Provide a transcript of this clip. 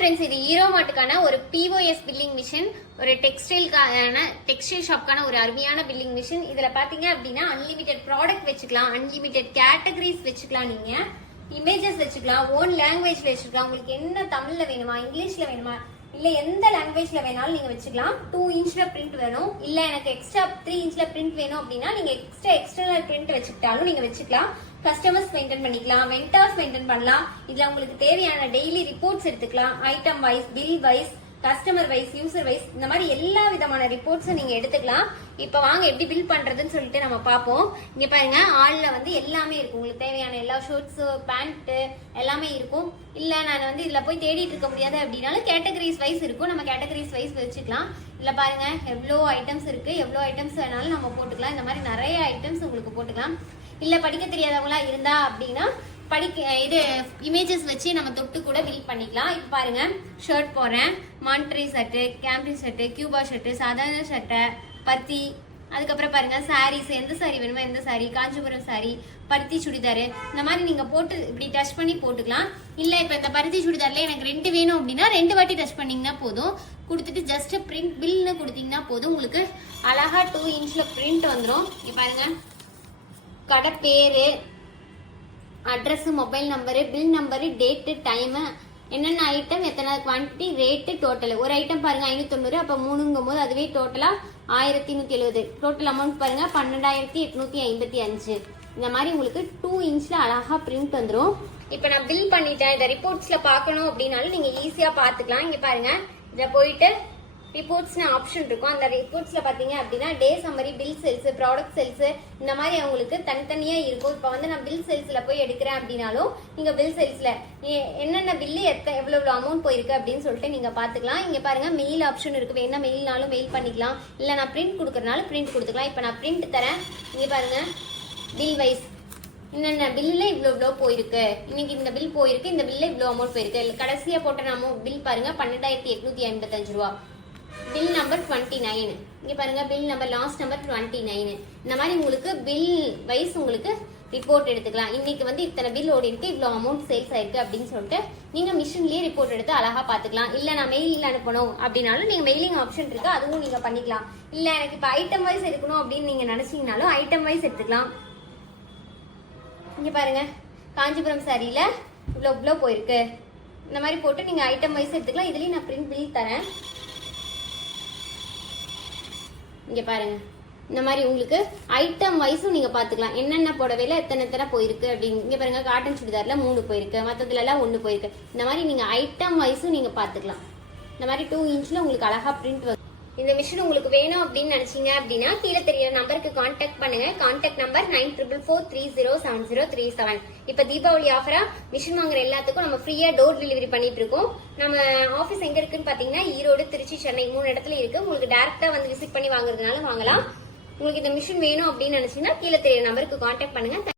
Friends, இது hero மார்ட்டுக்கான ஒரு POS billing machine, ஒரு டெக்ஸ்டைல் ஷாப்க்கான ஒரு அருமையான பில்லிங் மிஷின். இதுல பாத்தீங்க அப்படின்னா அன்லிமிட்டெட் ப்ராடக்ட் வச்சுக்கலாம், அன்லிமிட்டெட் கேட்டகரிஸ் வச்சுக்கலாம், நீங்க இமேஜஸ் வச்சுக்கலாம், ஓன் லாங்குவேஜ்ல வச்சுக்கலாம். உங்களுக்கு என்ன தமிழ்ல வேணுமா, இங்கிலீஷ்ல வேணுமா, இல்ல எந்த லாங்குவேஜ்ல வேணாலும் நீங்க வச்சுக்கலாம். 2 இன்ச்ல பிரிண்ட் வேணும், இல்ல எனக்கு எக்ஸ்ட்ரா 3 இன்ச்ல பிரிண்ட் வேணும் அப்படின்னா நீங்க எக்ஸ்டர்னல் பிரிண்ட் வச்சுக்கிட்டாலும் நீங்க வச்சுக்கலாம். கஸ்டமர்ஸ் மெயின்டைன் பண்ணிக்கலாம், வெண்டர்ஸ் மெயின்டைன் பண்ணலாம். இதுல உங்களுக்கு தேவையான டெய்லி ரிப்போர்ட்ஸ் எடுத்துக்கலாம், item wise, bill wise, customer wise, user wise, இந்த மாதிரி எல்லா விதமான ரிப்போர்ட்ஸும் நீங்க எடுத்துக்கலாம். இப்ப வாங்க எப்படி பில் பண்றதுன்னு சொல்லிட்டு நம்ம பார்ப்போம். இங்க பாருங்க, ஆள்ல வந்து எல்லாமே இருக்கும், உங்களுக்கு தேவையான எல்லா ஷர்ட்ஸ், பேண்ட் எல்லாமே இருக்கும். இல்ல நான் வந்து இதுல போய் தேடிட்டு இருக்க முடியாது அப்படின்னாலும் கேட்டகரிஸ் வைஸ் இருக்கும், நம்ம கேட்டகரிஸ் வைஸ் வச்சுக்கலாம். இதுல பாருங்க எவ்வளோ ஐட்டம்ஸ் இருக்கு, எவ்வளோ ஐட்டம்ஸ் வேணாலும் நம்ம போட்டுக்கலாம். இந்த மாதிரி நிறைய ஐட்டம்ஸ் உங்களுக்கு போட்டுக்கலாம். இல்ல படிக்க தெரியாதவங்களா இருந்தா அப்படின்னா இது இமேஜஸ் வச்சு நம்ம தொட்டு கூட பில் பண்ணிக்கலாம். இப்போ பாருங்க, ஷர்ட் போடுறேன், மான்ட்ரி ஷர்ட்டு, கேம்ப்ரி ஷர்ட்டு, கியூபா ஷர்ட்டு, சாதாரண ஷர்ட்டை, பருத்தி, அதுக்கப்புறம் பாருங்க சாரீஸ், எந்த சாரி வேணுமோ எந்த சாரி, காஞ்சிபுரம் சாரி, பருத்தி சுடிதாரு, இந்த மாதிரி நீங்க போட்டு இப்படி டச் பண்ணி போட்டுக்கலாம். இல்ல இப்ப இந்த பருத்தி சுடிதார்ல எனக்கு 2 வேணும் அப்படின்னா 2 வாட்டி டச் பண்ணீங்கன்னா போதும். கொடுத்துட்டு ஜஸ்ட் பிரிண்ட் பில்னு கொடுத்தீங்கன்னா போதும், உங்களுக்கு அழகா 2 இன்ச்ல பிரிண்ட் வந்துடும். இங்க பாருங்க, கடை பேரு, address, mobile number, bill number, date, time, என்னென்ன ஐட்டம், எத்தனை குவான்டிட்டி, ரேட்டு, டோட்டல். ஒரு ஐட்டம் பாருங்க 590, அப்போ 3ங்கும் போது அதுவே டோட்டலா 1170. டோட்டல் அமௌண்ட் பாருங்க 12,855. இந்த மாதிரி உங்களுக்கு 2 இன்ச்ல அழகா பிரிண்ட் வந்துடும். இப்போ நான் பில் பண்ணிட்டேன், இதை ரிப்போர்ட்ஸ்ல பார்க்கணும் அப்படின்னாலும் நீங்க ஈஸியா பாத்துக்கலாம். இங்க பாருங்க, இதை போயிட்டு ரிப்போர்ட்ஸ்னு ஆப்ஷன் இருக்கும். அந்த ரிப்போர்ட்ஸ்ல பாத்தீங்க அப்படின்னா day summary, bill sales, product sales, இந்த மாதிரி அவங்களுக்கு தனித்தனியா இருக்கும். இப்போ வந்து நான் பில் சேல்ஸ்ல போய் எடுக்கிறேன் அப்படின்னாலும் நீங்க பில் சேல்ஸ்ல என்னென்ன பில்லு எவ்வளவு அமௌண்ட் போயிருக்கு அப்படின்னு சொல்லிட்டு நீங்க பாத்துக்கலாம். இங்க பாருங்க மெயில் ஆப்ஷன் இருக்கு, வேணா மெயில்னாலும் மெயில் பண்ணிக்கலாம், இல்ல நான் பிரிண்ட் கொடுக்கறனாலும் பிரிண்ட் கொடுத்துக்கலாம். இப்போ நான் பிரிண்ட் தரேன். இங்க பாருங்க, பில் வைஸ் என்னென்ன பில்ல இவ்வளோ போயிருக்கு, இன்னைக்கு இந்த பில் போயிருக்கு, இந்த பில்ல இவ்வளோ அமௌண்ட் போயிருக்கு. கடைசியா போட்ட பில் பாருங்க 12,855 ரூபா. Bill number 29. இங்க பாருங்க, பில் நம்பர் லாஸ்ட் நம்பர் 29. இந்த மாதிரி உங்களுக்கு பில் வைஸ் உங்களுக்கு ரிப்போர்ட் எடுத்துக்கலாம். இன்னைக்கு வந்து இத்தனை பில் ஓடி இருக்கு, இவ்வளவு அமௌண்ட் சேல்ஸ் ஆயிருக்கு அப்படின்னு சொல்லிட்டு நீங்க மிஷின்லயே ரிப்போர்ட் எடுத்து அழகா பாத்துக்கலாம். இல்ல நான் மெயில் அனுப்பணும் அப்படின்னாலும் நீங்க மெயிலிங் ஆப்ஷன் இருக்கு, அதுவும் நீங்க பண்ணிக்கலாம். இல்ல எனக்கு இப்ப ஐட்டம் வைஸ் எடுக்கணும் அப்படின்னு நீங்க நினைச்சீங்கனாலும் ஐட்டம் வைஸ் எடுத்துக்கலாம். இங்க பாருங்க, காஞ்சிபுரம் சாரியில இவ்வளோ போயிருக்கு, இந்த மாதிரி போட்டு நீங்க ஐட்டம் வைஸ் எடுத்துக்கலாம். இதுலயும் நான் பிரிண்ட் பில் தரேன். இங்க பாருங்க, இந்த மாதிரி உங்களுக்கு ஐட்டம் வைஸும் நீங்க பாத்துக்கலாம், என்னென்ன புடவையில எத்தனை போயிருக்கு அப்படின்னு. இங்க பாருங்க, காட்டன் சுடிதார்ல 3 போயிருக்கு, மத்ததுல எல்லாம் 1 போயிருக்கு. இந்த மாதிரி நீங்க ஐட்டம் வைஸும் நீங்க பாத்துக்கலாம். இந்த மாதிரி 2 இன்ச்ல உங்களுக்கு அழகா பிரிண்ட் வரும். இந்த மிஷின் உங்களுக்கு வேணும் அப்படின்னு நினைச்சீங்க அப்படின்னா கீழே தெரியற நம்பருக்கு கான்டாக்ட் பண்ணுங்க. Contact number 9444307037. இப்ப தீபாவளி ஆஃபரா மிஷின் வாங்குற எல்லாத்துக்கும் நம்ம ஃப்ரீயா டோர் டெலிவரி பண்ணிட்டு இருக்கோம். நம்ம ஆபீஸ் எங்க இருக்குன்னு பாத்தீங்கன்னா ஈரோடு, திருச்சி, சென்னை 3 இடத்துல இருக்கு. உங்களுக்கு டைரக்டா வந்து விசிட் பண்ணி வாங்குறதுனால வாங்கலாம். உங்களுக்கு இந்த மிஷின் வேணும் அப்படின்னு நினைச்சீங்கன்னா கீழே தெரியற நம்பருக்கு கான்டாக்ட் பண்ணுங்க.